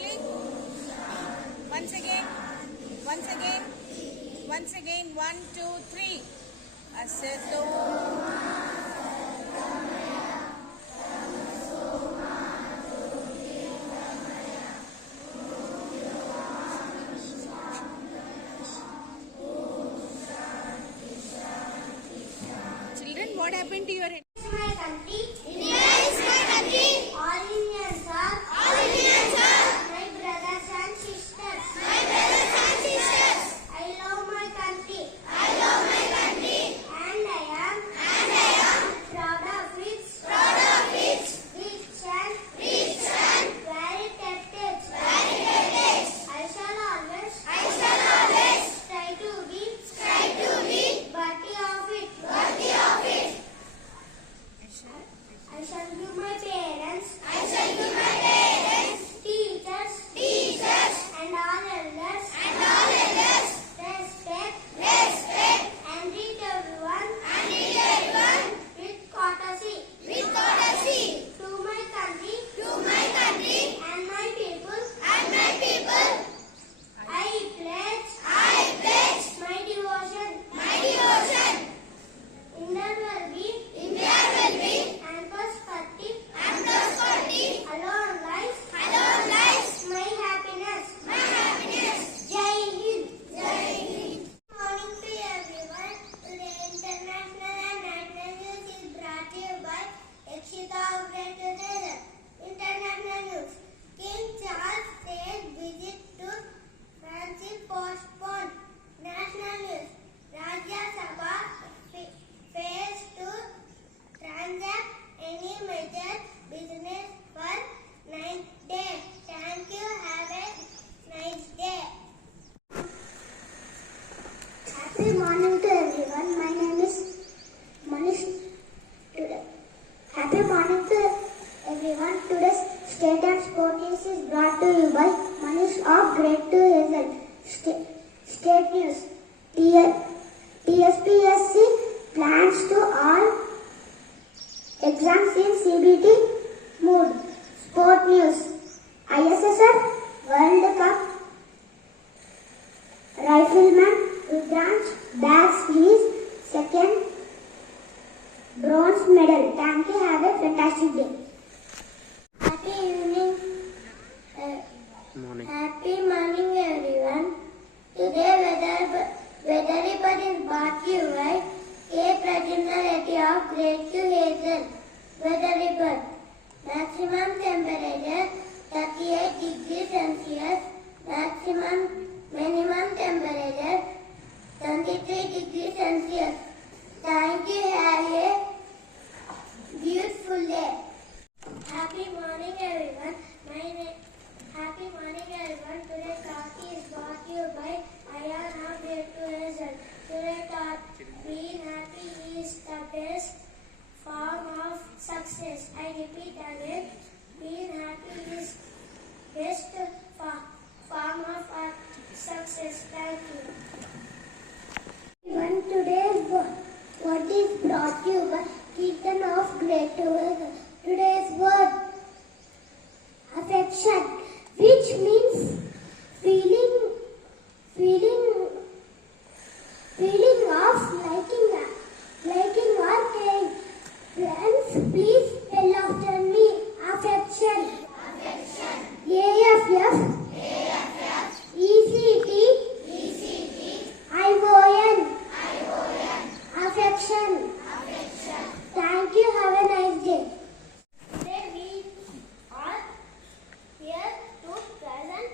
loudly. Once again. Once again. Once again. 1, 2, 3. Asato. Children, what happened to your My country. India is my country. All Indians are. All Indians are. My brothers and sisters. My brothers and sisters. I love my country. I love my country. And I am. And I am. Proud of it. Proud of it. Rich and. Rich and. Very heritage. Very heritage. I shall always. I shall always. Try to be. Try to be. Worthy of it. Worthy of it. I shall give my parents. I shall give my parents. Teachers. Teachers. And all elders. And all elders. Respect. Respect. And treat everyone. And treat everyone. With courtesy. With courtesy. To my country. To my country. And my people. And my people. I pledge. I pledge. My devotion. My devotion. India will be. India will be. And prosperity. And prosperity. Alone life. Alone life. My happiness. My happiness. Jai Hind. Jai Hind. Good morning to everyone. Today international and national news is brought to you by Ekshita Operator Taylor. International news. King Charles says visit to France is postponed. National news. Rajya Sabha fails to transact any major business for 9 days. Thank you. Have a nice day. Happy morning to everyone. My name is Manish. Happy morning to everyone. Today's state and sport news is brought to you by Manish of Grade 2 Hazel. State news. TSPSC plans to all exams in CBT mode. Sport news. ISSF World Cup rifleman Rudranshu bags his second bronze medal. Thank you. Have a fantastic day. Happy evening. Happy morning, everyone. Today weather report is brought to you by K. Pradyumna Reddy of Grade 2 Hazel. Weather report. Maximum temperature 38 degrees Celsius. Minimum temperature 23 degrees Celsius. Thank you. Have a beautiful day. Happy morning, everyone. Happy morning, everyone. Today talk is brought to you by Ayan of Grade 2 Hazel. Today talk, being happy is the best form of success. I repeat again, being happy is best form of success. Thank you. Even today's what is brought to you by Keaton of Grade 2 Hazel. Today's word affection, which means feeling of liking or caring. Friends, please spell after me. Affection. Affection. AFF. ECT. ION. Affection. Thank you. Have a nice day. Today we are here to present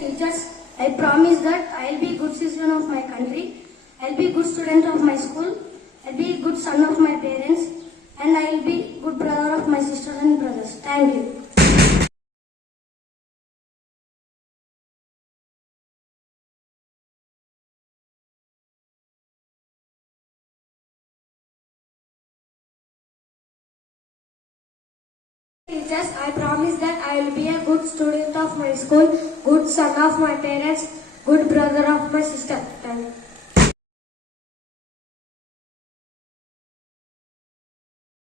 Teachers, I promise that I will be good citizen of my country, I will be good student of my school, I will be good son of my parents, and I will be good brother of my sisters and brothers. Thank you. Teachers, I promise that I will be a good student of my school, good son of my parents, good brother of my sister. Thank you.